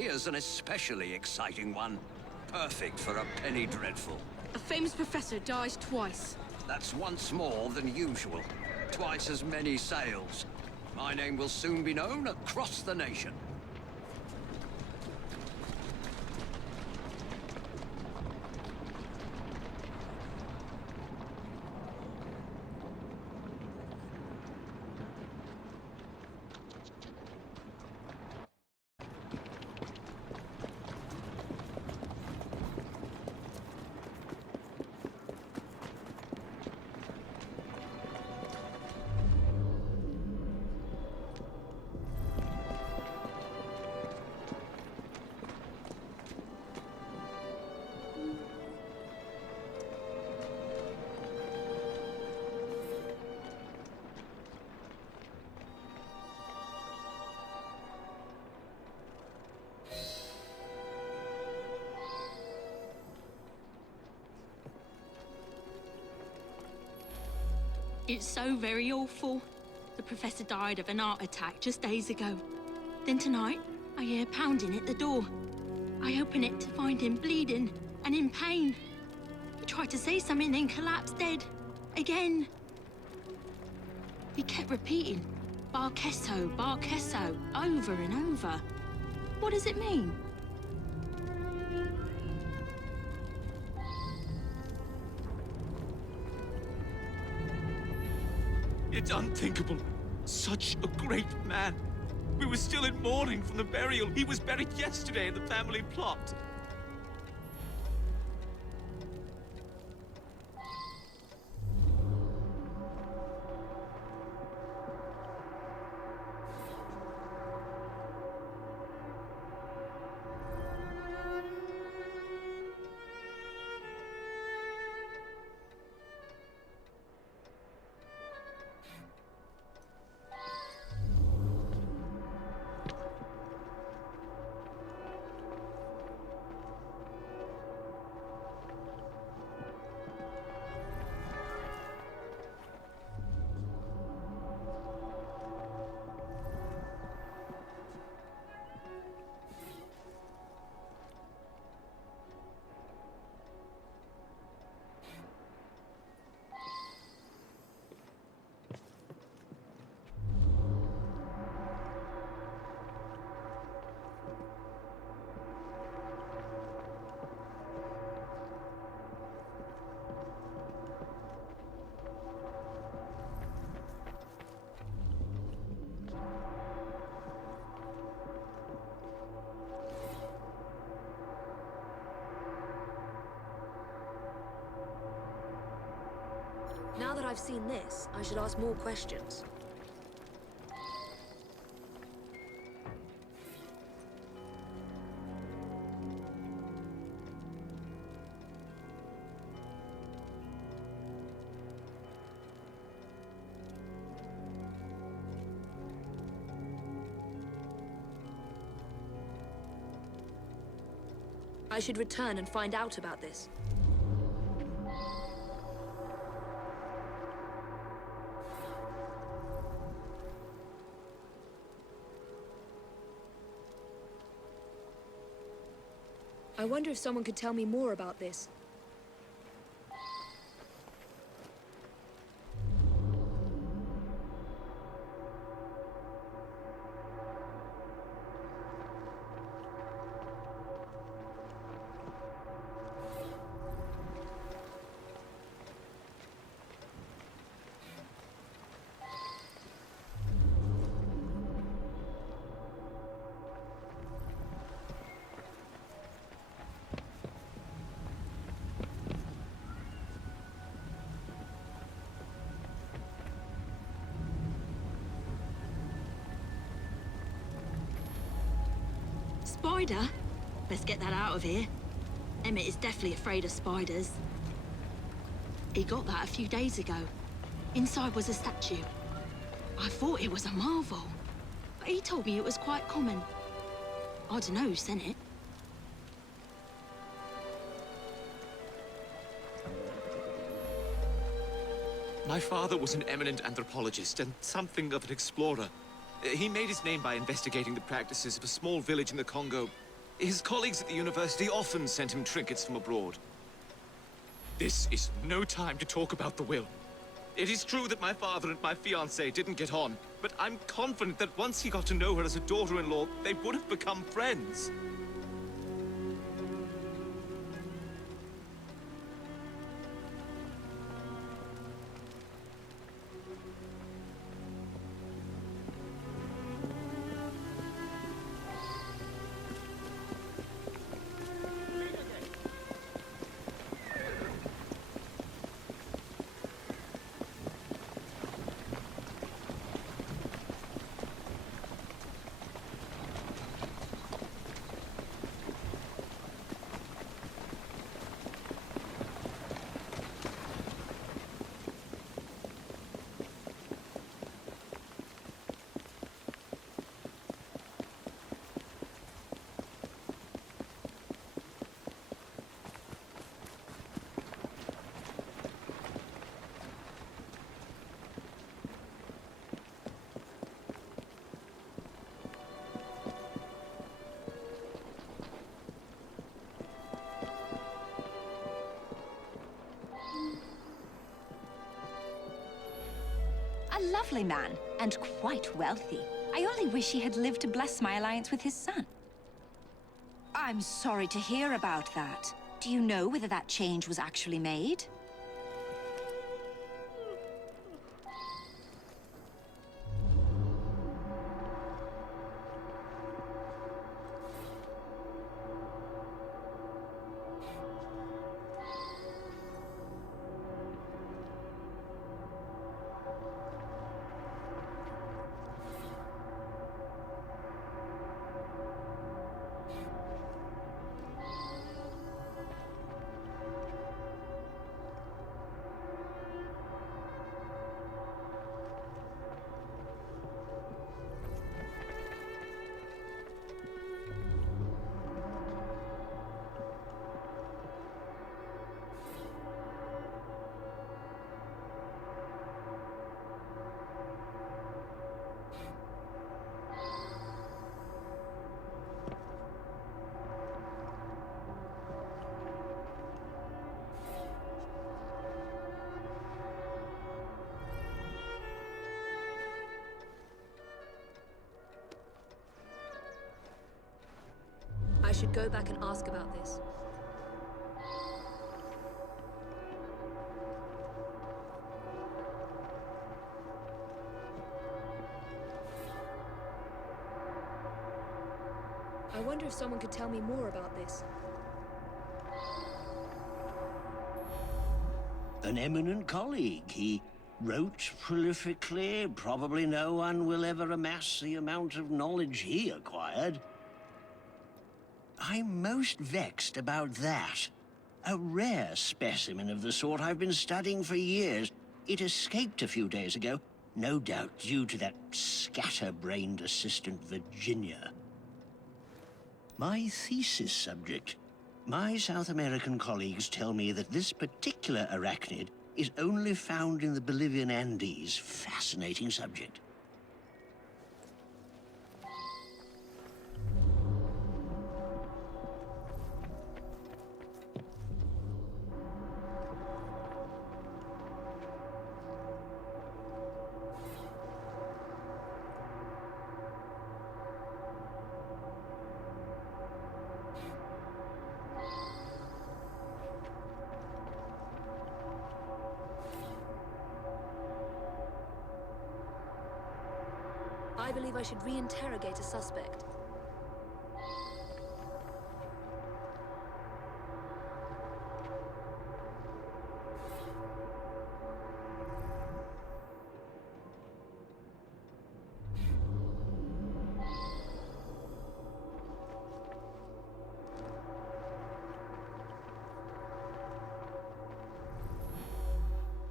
Here's an especially exciting one. Perfect for a penny dreadful. A famous professor dies twice. That's once more than usual. Twice as many sales. My name will soon be known across the nation. It's so very awful. The professor died of an heart attack just days ago. Then tonight, I hear pounding at the door. I open it to find him bleeding and in pain. He tried to say something, then collapsed dead. Again. He kept repeating, bar queso, over and over. What does it mean? It's unthinkable. Such a great man. We were still in mourning from the burial. He was buried yesterday in the family plot. Now that I've seen this, I should ask more questions. I should return and find out about this. I wonder if someone could tell me more about this. Spider? Let's get that out of here. Emmett is definitely afraid of spiders. He got that a few days ago. Inside was a statue. I thought it was a marvel, but he told me it was quite common. I don't know who sent it. My father was an eminent anthropologist and something of an explorer. He made his name by investigating the practices of a small village in the Congo His colleagues at the university often sent him trinkets from abroad. This is no time to talk about the will. It is true that my father and my fiancée didn't get on, but I'm confident that once he got to know her as a daughter-in-law, they would have become friends. A lovely man, and quite wealthy. I only wish he had lived to bless my alliance with his son. I'm sorry to hear about that. Do you know whether that change was actually made? I should go back and ask about this. I wonder if someone could tell me more about this. An eminent colleague. He wrote prolifically. Probably no one will ever amass the amount of knowledge he acquired. I'm most vexed about that. A rare specimen of the sort I've been studying for years. It escaped a few days ago, no doubt due to that scatterbrained assistant Virginia. My thesis subject. My South American colleagues tell me that this particular arachnid is only found in the Bolivian Andes. Fascinating subject. I believe I should re-interrogate a suspect.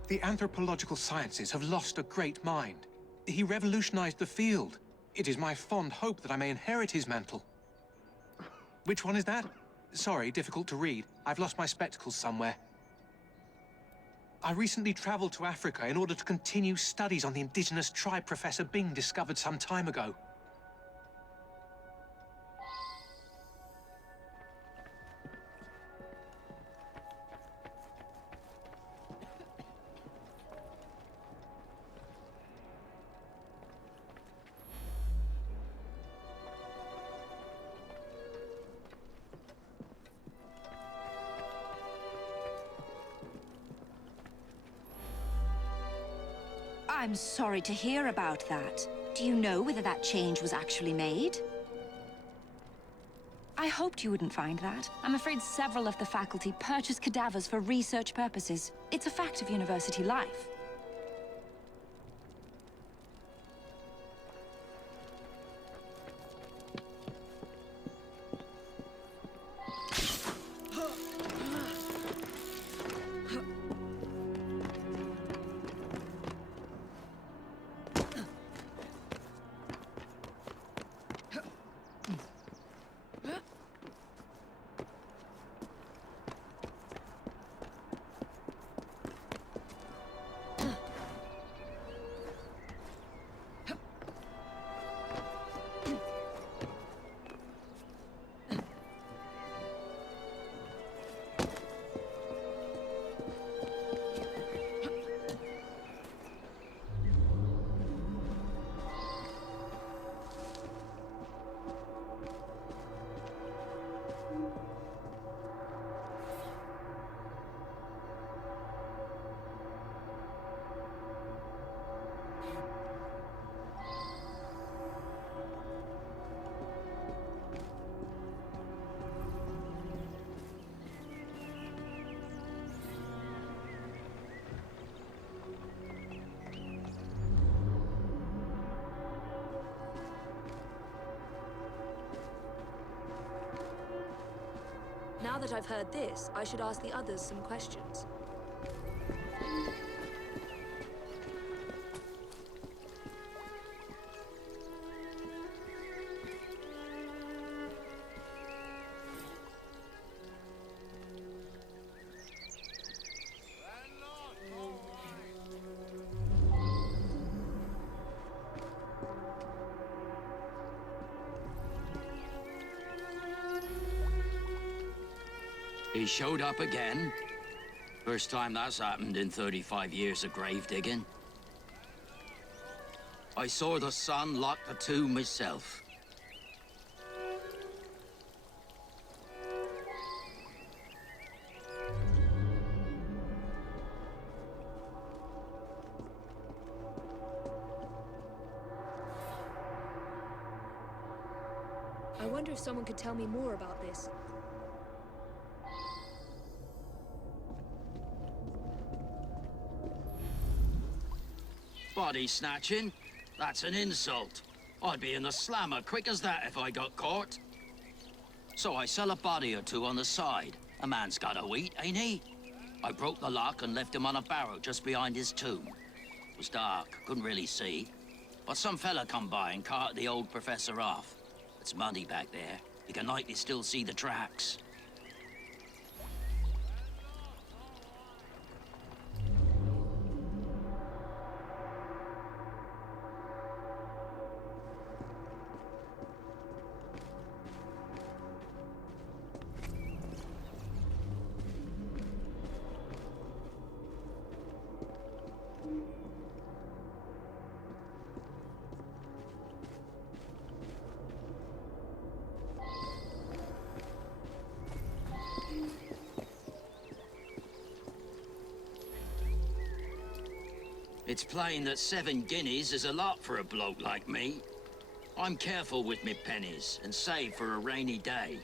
The anthropological sciences have lost a great mind. He revolutionized the field. It is my fond hope that I may inherit his mantle. Which one is that? Sorry, difficult to read. I've lost my spectacles somewhere. I recently traveled to Africa in order to continue studies on the indigenous tribe Professor Bing discovered some time ago. I'm sorry to hear about that. Do you know whether that change was actually made? I hoped you wouldn't find that. I'm afraid several of the faculty purchase cadavers for research purposes. It's a fact of university life. Now that I've heard this, I should ask the others some questions. He showed up again. First time that's happened in 35 years of grave digging. I saw the son lock the tomb myself. I wonder if someone could tell me more about this. Body snatching? That's an insult. I'd be in the slammer quick as that if I got caught. So I sell a body or two on the side. A man's gotta eat, ain't he? I broke the lock and left him on a barrow just behind his tomb. It was dark, couldn't really see. But some fella come by and carted the old professor off. It's muddy back there. You can likely still see the tracks. It's plain that 7 guineas is a lot for a bloke like me. I'm careful with me pennies and save for a rainy day.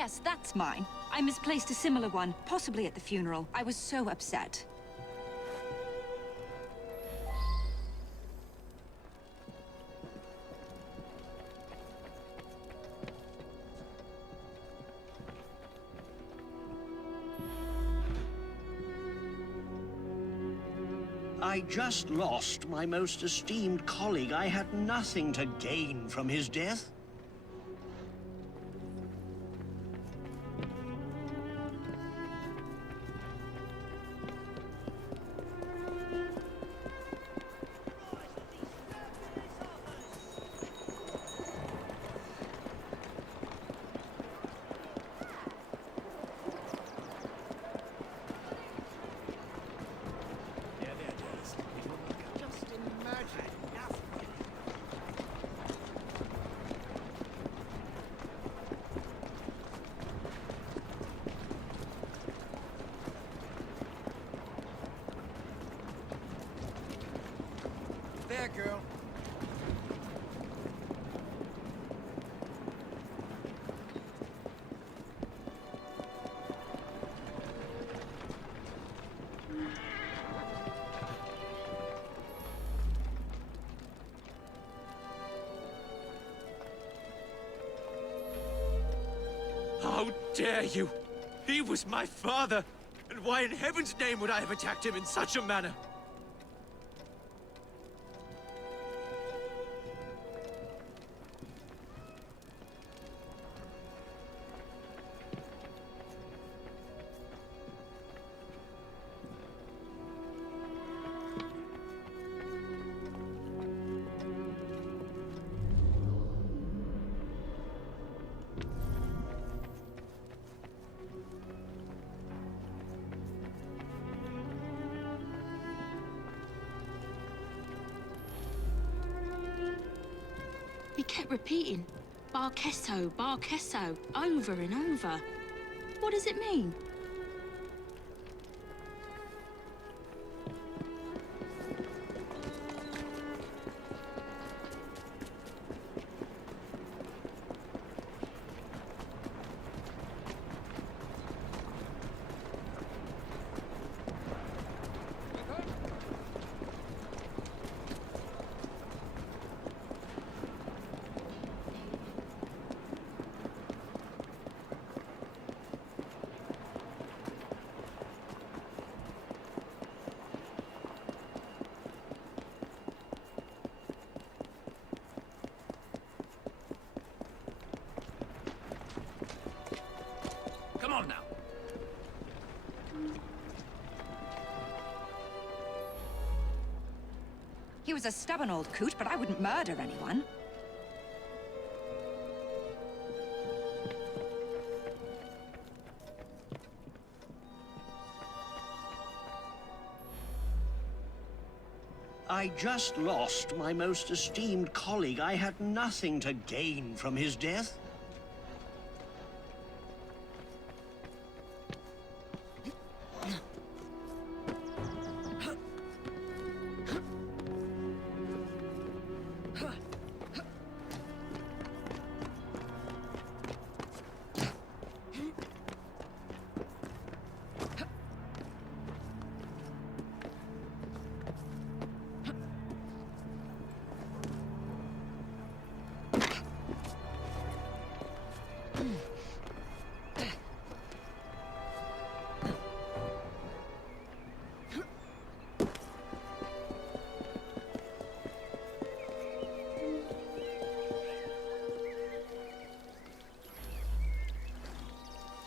Yes, that's mine. I misplaced a similar one, possibly at the funeral. I was so upset. I just lost my most esteemed colleague. I had nothing to gain from his death. There, girl. How dare you! He was my father! And why in heaven's name would I have attacked him in such a manner? He kept repeating, Barkesso, Barkesso, over and over. What does it mean? Come on now. He was a stubborn old coot, but I wouldn't murder anyone. I just lost my most esteemed colleague. I had nothing to gain from his death.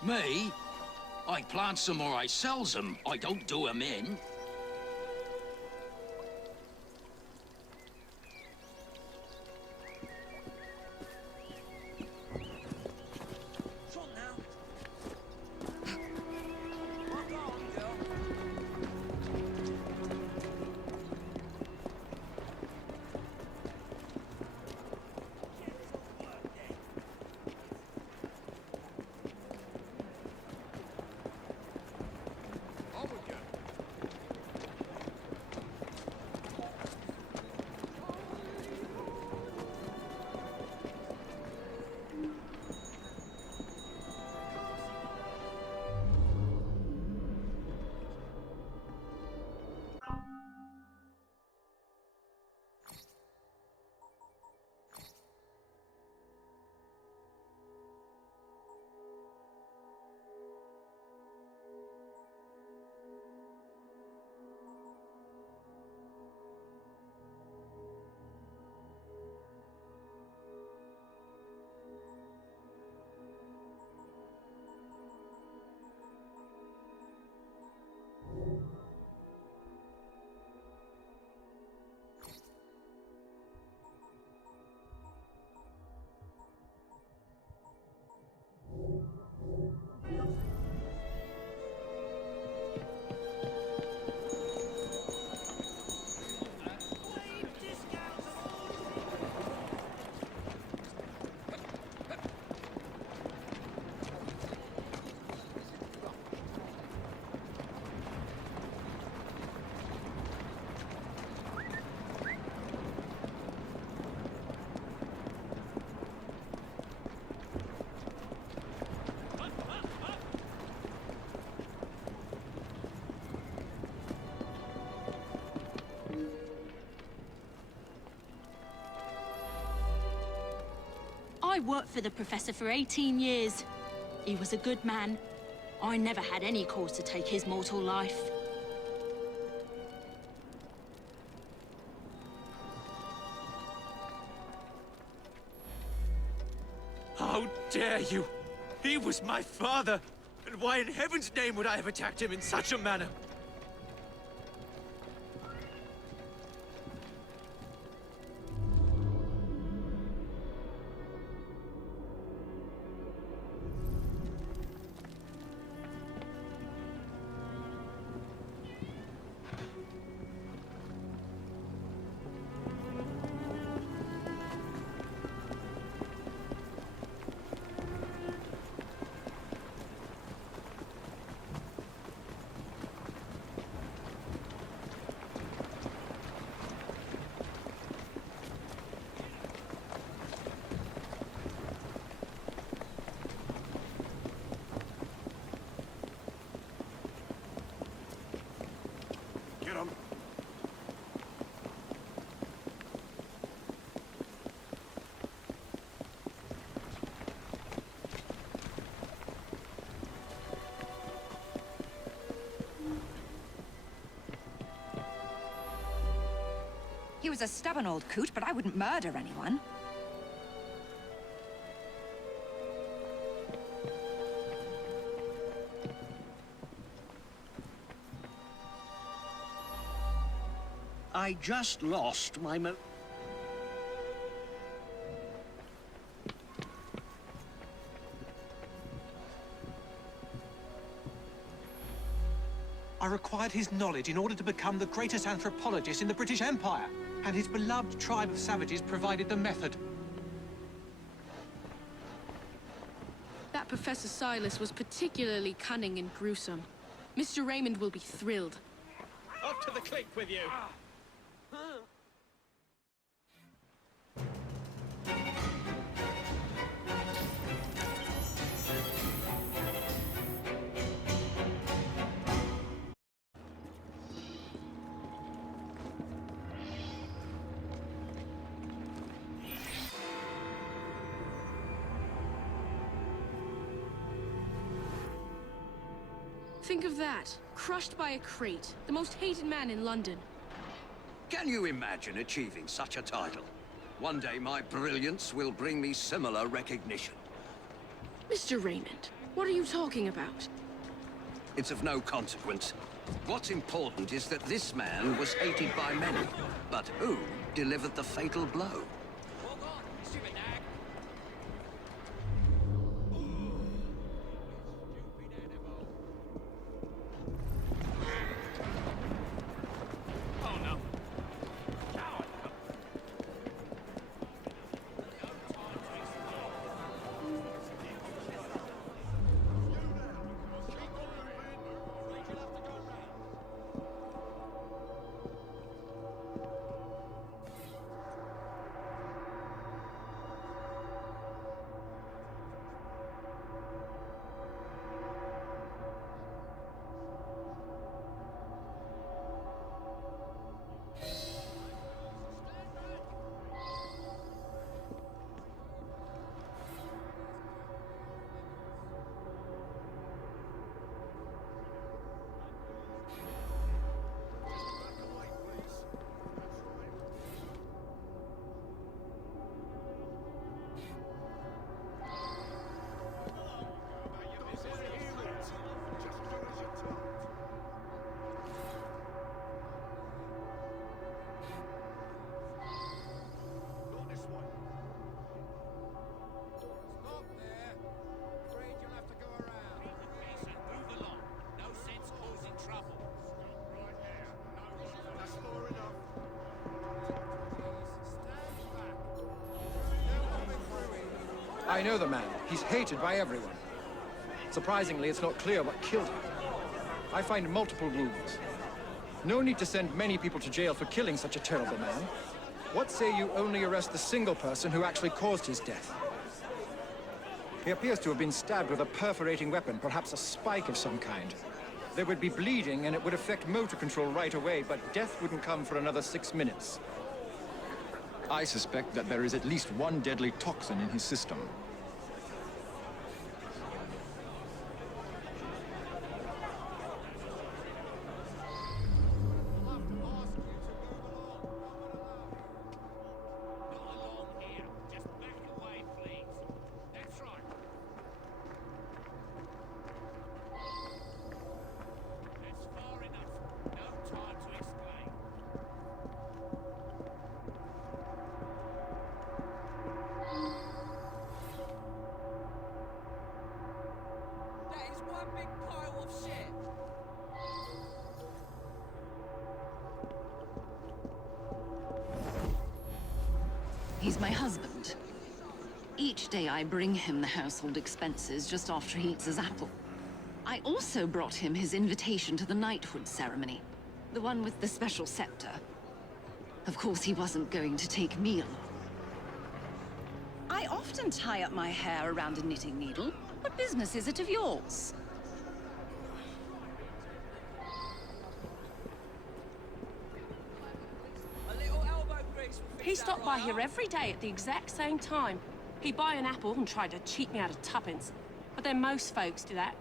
Me? I plants them or I sells them. I don't do them in. I worked for the Professor for 18 years. He was a good man. I never had any cause to take his mortal life. How dare you! He was my father! And why in heaven's name would I have attacked him in such a manner? He was a stubborn old coot, but I wouldn't murder anyone. I just lost my I required his knowledge in order to become the greatest anthropologist in the British Empire. And his beloved tribe of savages provided the method. That Professor Silas was particularly cunning and gruesome. Mr. Raymond will be thrilled. Off to the cliff with you! Think of that. Crushed by a crate. The most hated man in London. Can you imagine achieving such a title? One day my brilliance will bring me similar recognition. Mr. Raymond, what are you talking about? It's of no consequence. What's important is that this man was hated by many. But who delivered the fatal blow? I know the man. He's hated by everyone. Surprisingly, it's not clear what killed him. I find multiple wounds. No need to send many people to jail for killing such a terrible man. What say you only arrest the single person who actually caused his death? He appears to have been stabbed with a perforating weapon, perhaps a spike of some kind. There would be bleeding and it would affect motor control right away, but death wouldn't come for another 6 minutes. I suspect that there is at least one deadly toxin in his system. He's my husband. Each day I bring him the household expenses just after he eats his apple. I also brought him his invitation to the knighthood ceremony, the one with the special scepter. Of course, he wasn't going to take me along. I often tie up my hair around a knitting needle. What business is it of yours? He stopped by here every day at the exact same time. He'd buy an apple and try to cheat me out of tuppence. But then most folks do that.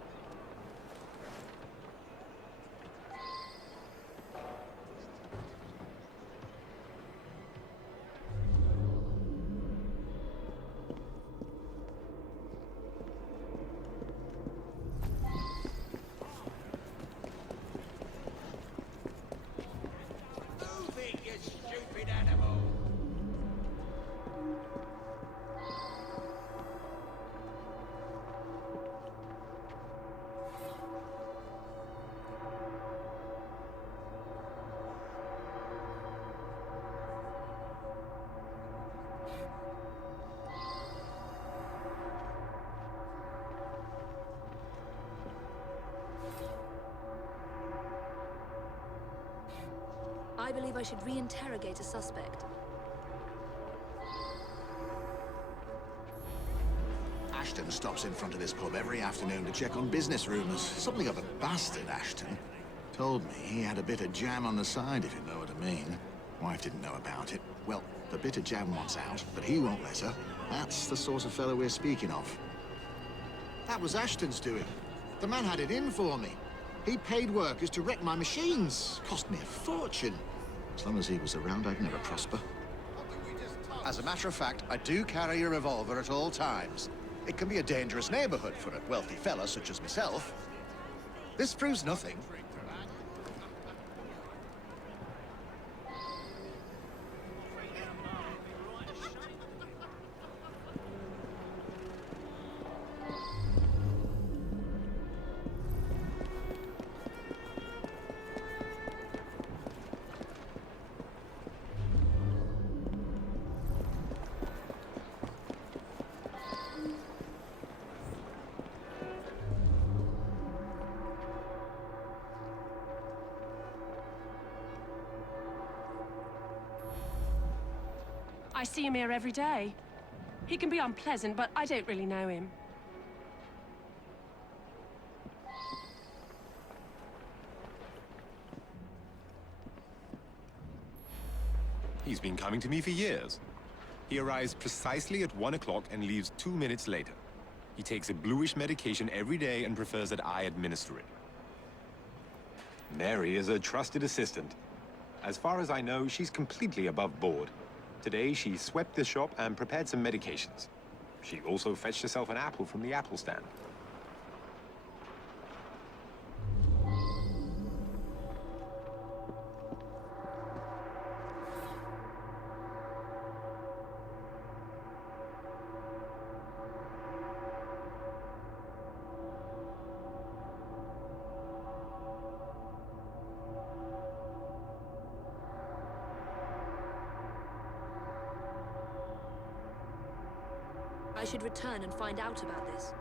I believe I should re-interrogate a suspect. Ashton stops in front of this pub every afternoon to check on business rumours. Something of a bastard, Ashton. Told me he had a bit of jam on the side, if you know what I mean. Wife didn't know about it. Well, the bit of jam wants out, but he won't let her. That's the sort of fellow we're speaking of. That was Ashton's doing. The man had it in for me. He paid workers to wreck my machines. Cost me a fortune. As long as he was around, I'd never prosper. As a matter of fact, I do carry a revolver at all times. It can be a dangerous neighborhood for a wealthy fella such as myself. This proves nothing. I see him here every day. He can be unpleasant, but I don't really know him. He's been coming to me for years. He arrives precisely at 1 o'clock and leaves 2 minutes later. He takes a bluish medication every day and prefers that I administer it. Mary is a trusted assistant. As far as I know, she's completely above board. Today, she swept the shop and prepared some medications. She also fetched herself an apple from the apple stand. I I should return and find out about this.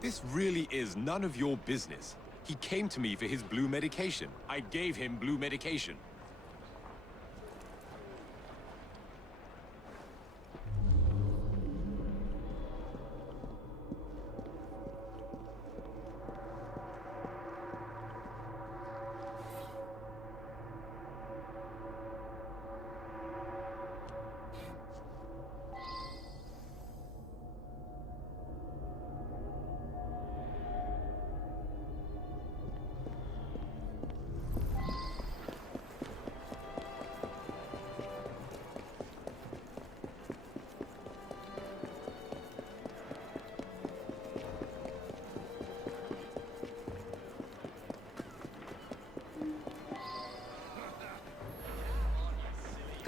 This really is none of your business. He came to me for his blue medication. I gave him blue medication.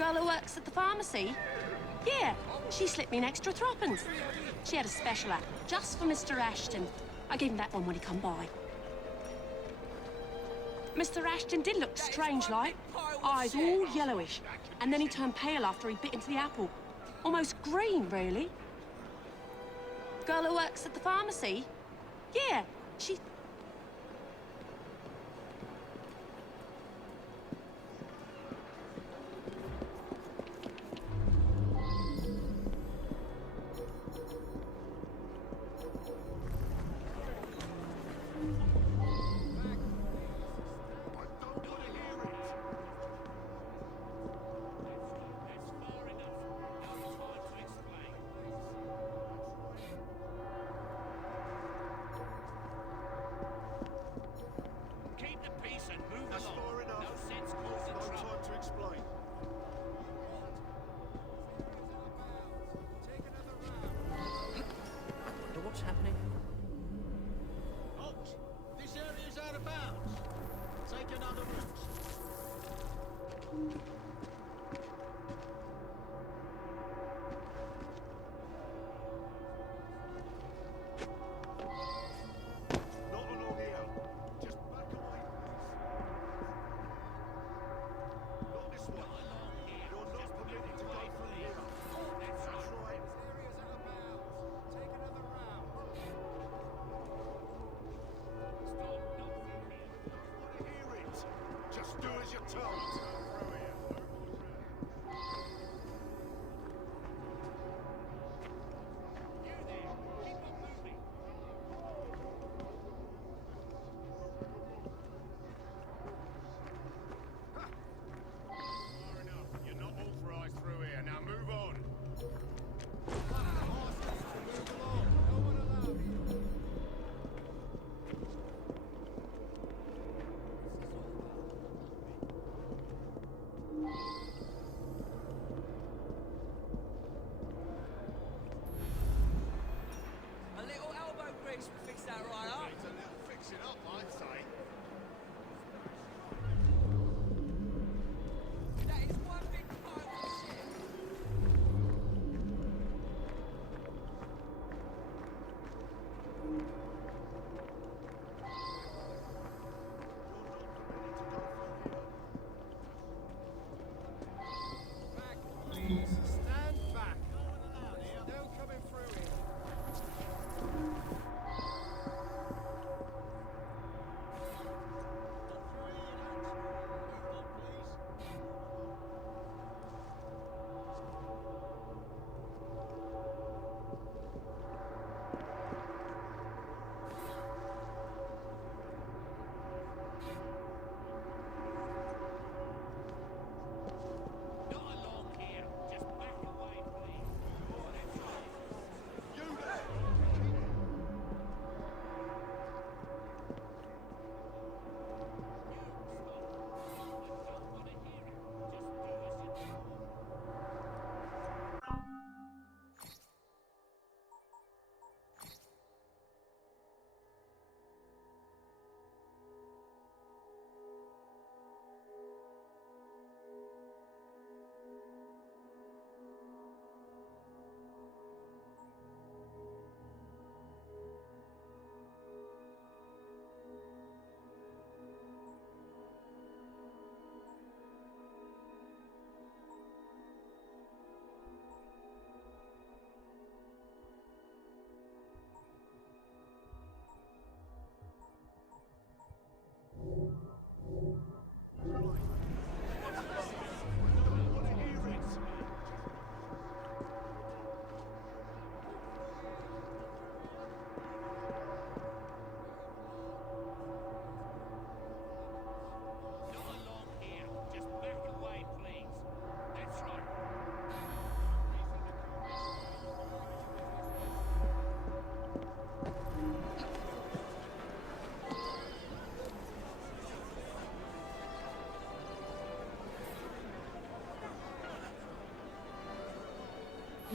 Girl who works at the pharmacy? Yeah, she slipped me an extra threepence. She had a special app just for Mr. Ashton. I gave him that one when he come by. Mr. Ashton did look strange-like, eyes all yellowish, and then he turned pale after he bit into the apple. Almost green, really. Girl who works at the pharmacy? Yeah, she...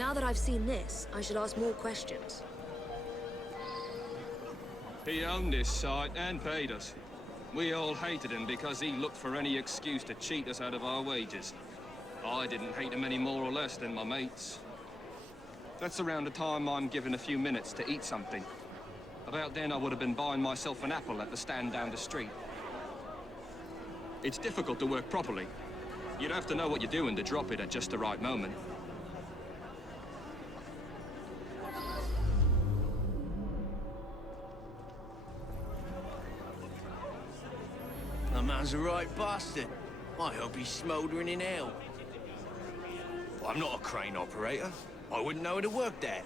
Now that I've seen this, I should ask more questions. He owned this site and paid us. We all hated him because he looked for any excuse to cheat us out of our wages. I didn't hate him any more or less than my mates. That's around the time I'm given a few minutes to eat something. About then, I would have been buying myself an apple at the stand down the street. It's difficult to work properly. You'd have to know what you're doing to drop it at just the right moment. The man's a right bastard. I hope he's smouldering in hell. I'm not a crane operator. I wouldn't know how to work that.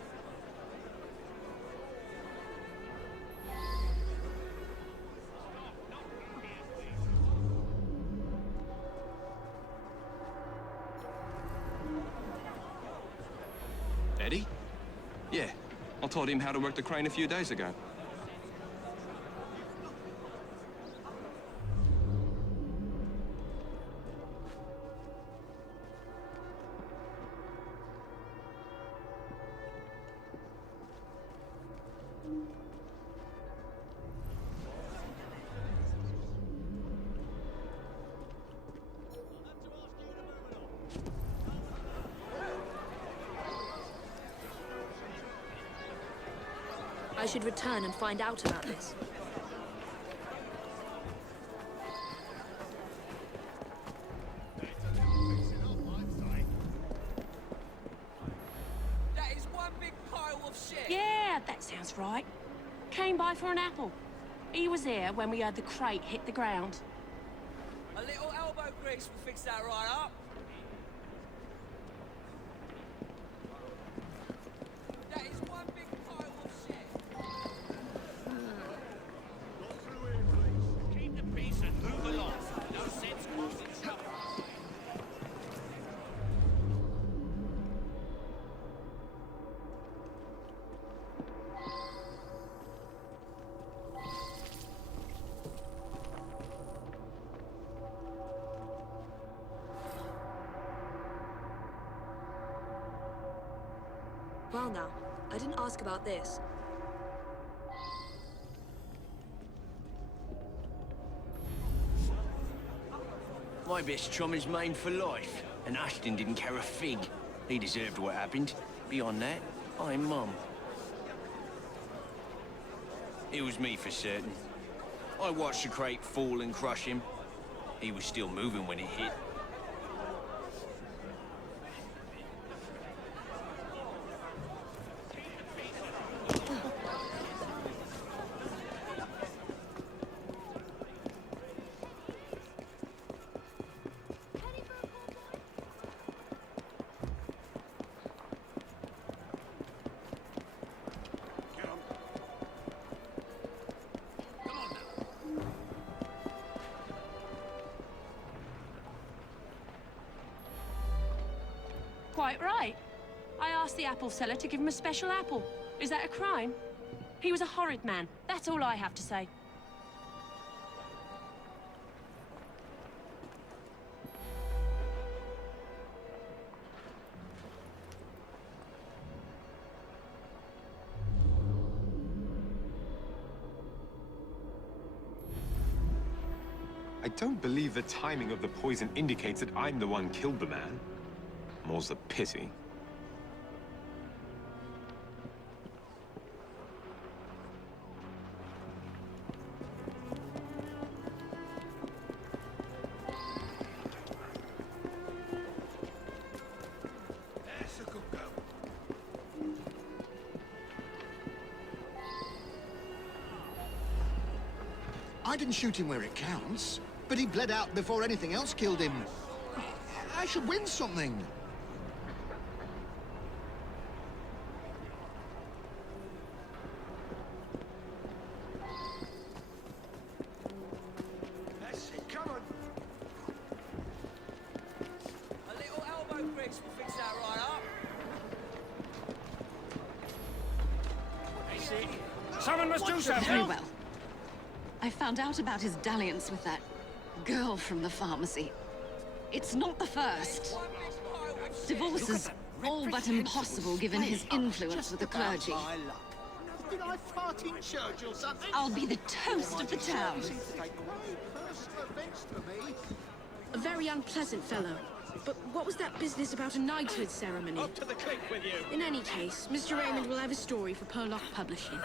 Eddie? Yeah, I taught him how to work the crane a few days ago. I should return and find out about this. That is one big pile of shit. Yeah, that sounds right. Came by for an apple. He was here when we heard the crate hit the ground. A little elbow grease will fix that right up. That is one big pile of shit. Keep the peace and move along. No sense causing trouble. Well now, I didn't ask about this. My best chum is maimed for life, and Ashton didn't care a fig. He deserved what happened. Beyond that, I'm mum. It was me for certain. I watched the crate fall and crush him. He was still moving when it hit. Quite right. I asked the apple seller to give him a special apple. Is that a crime? He was a horrid man. That's all I have to say. I don't believe the timing of the poison indicates that I'm the one killed the man. More's a pity. That's a good girl. I didn't shoot him where it counts, but he bled out before anything else killed him. I should win something. That's it, come on. A little elbow grease will fix that right up. That's it. Someone must do something. Very well. I found out about his dalliance with that girl from the pharmacy. It's not the first. Divorces All but impossible given his influence with the clergy. Did I fart in church or something? I'll be the toast of the town. A very unpleasant fellow. But what was that business about a knighthood ceremony? Up to the cliff with you! In any case, Mr. Raymond will have a story for Purlock Publishing.